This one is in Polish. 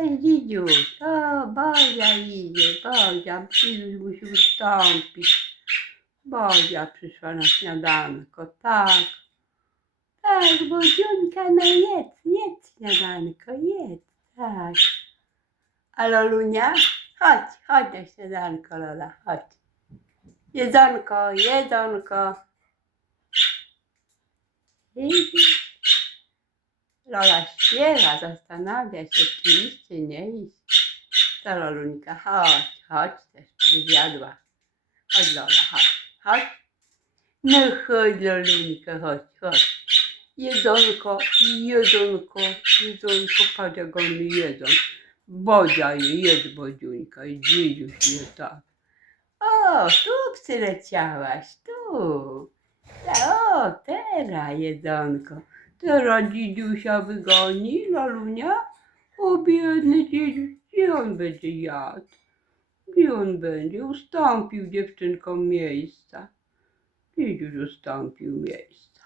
Cześć dzidziuś. O, Bozia idzie. Bozia, Piluś musi ustąpić. Bozia przyszła na śniadanko, tak. Tak, Bodziunka, no jedz, jedz śniadanko, jedz, tak. A Lolunia? Chodź, chodź na śniadanko, Lola, chodź. Jedzonko, jedzonko. Lola śpiewa, zastanawia się, czy iść, czy nie iść. To Loluńka, chodź, chodź też, wywiadła. Chodź Lola, chodź, chodź. No chodź Loluńka, chodź, chodź. Jedzonko, jedzonko, jedzonko, patrz jak one jedzą. Bodzia je, jedz Bodziuńka i dzidziuś je tak. O, tu przyleciałaś, tu. O, teraz jedzonko. Teraz dzidziusia wygoni, Lalunia? O, biedny dzidziuś, gdzie on będzie jadł? Gdzie on będzie? Ustąpił dziewczynkom miejsca. Dzidziuś ustąpił miejsce.